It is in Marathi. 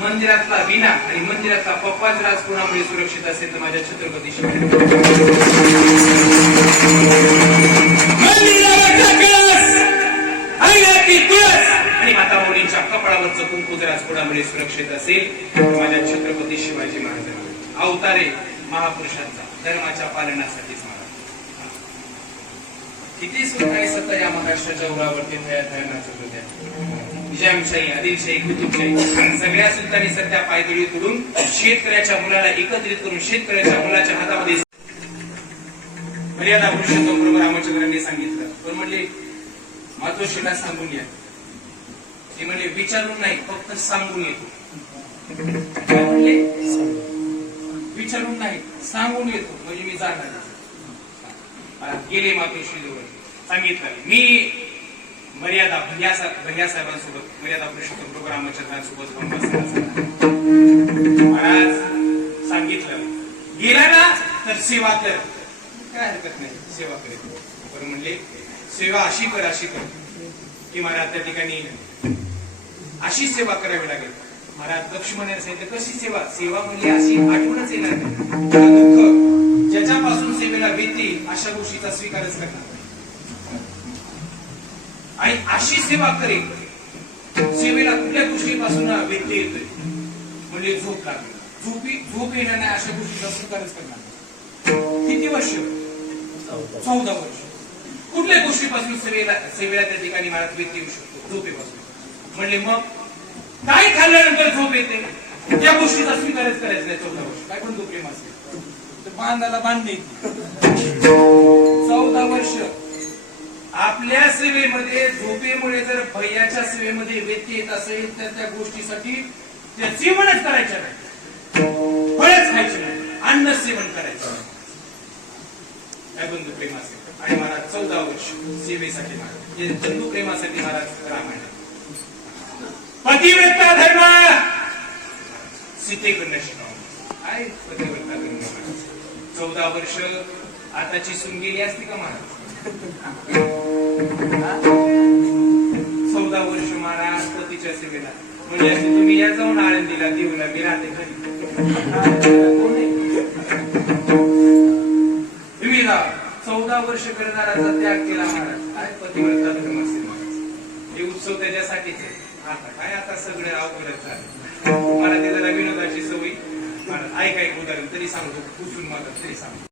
मंदिरातला विना आणि मंदिरातला पप्पाच राजकुणामुळे सुरक्षित असेल तर माझ्या छत्रपती शिवाजी आणि माता मुलींच्या कपाळावरचं कुंकू राजकुणामुळे सुरक्षित असेल तर माझ्या छत्रपती शिवाजी महाराजांना अवतारे महापुरुषांचा धर्माच्या पालनासाठी किती सुखाई सत्ता या महाराष्ट्राच्या उरावरती नाचत होत्या. निजामशाही, आदिलशाही, कुतुबशाही सगळ्या सुलतानी सध्या पायदळी तोडून शेतकऱ्याच्या मुलाला एकत्रित करून शेतकऱ्याच्या मुलाच्या हातामध्ये मर्यादा पुरुषोत्तम प्रभू रामचंद्रांनी सांगितलं. पण म्हणले मातोश्रीला सांगून या. ते म्हणले विचारून नाही फक्त सांगून येतो. म्हणले विचारून नाही सांगून येतो म्हणजे मी जाणार. गेले मातोश्री जवळ सांगितलं मी मर्यादा भैया साहेबांसोबत मर्यादा पुरुषोत्तम प्रभू रामचंद्रांसोबत महाराज सांगितलं गेला ना तर सेवा कर. काय हरकत नाही सेवा करेल. पण म्हणले सेवा अशी कर की महाराज त्या ठिकाणी अशी सेवा करावी लागेल. महाराज लक्ष्मणाने सांगितलं कशी सेवा. सेवा म्हणजे अशी आठवणच येणार नाही. दुःख ज्याच्यापासून सेवेला भीती अशा गोष्टीचा स्वीकारच करणार आणि अशी सेवा करेल सेवेला कुठल्या गोष्टीपासून व्यत्यय येतोय म्हणजे झोप लागली झोप येणार नाही अशा गोष्टीचा स्वीकारच करणार. किती वर्ष 14 वर्ष. कुठल्या गोष्टीपासून सेवेला त्या ठिकाणी मला व्यत्यय येऊ शकतो झोपेपासून. म्हणले मग काय खाल्ल्यानंतर झोप येते त्या गोष्टीचा स्वीकारच करायचा नाही 14 वर्ष. काय पण प्रेम असेल बांधाला बांधणे 14 वर्ष. आपल्या सेवेमध्ये झोपेमुळे जर भैयाच्या सेवेमध्ये व्यत्यय येत असेल तर त्या गोष्टीसाठी त्या सेवनच करायच्या नाही. फळच खायचे नाही. अन्न सेवन करायचं नाही. काय बंधू प्रेम असेल. आणि महाराज 14 वर्ष सेवेसाठी महाराज बंधू प्रेमासाठी महाराज रामायण पतिव्रता धर्म सीतेकडनं शिकावं. काय पतिव्रता धर्म. 14 वर्ष आताची सून गेली असती का महाराज. 14 वर्ष महाराज पतीच्या सेवेला म्हणजे तुम्ही या जाऊन आळंदीला देऊला मी राहते घरी. तुम्ही 14 वर्ष करणाराचा त्याग केला महाराज. काय पतिव्रता धर्म असेल महाराज. हे उत्सव त्याच्यासाठीच आहे. आता काय आता सगळे अवघडच झाले. मला ते जरा विनोदाची सवय महाराज. ऐका एक उदाहरण तरी सांगतो पुसून मला तरी सांगतो.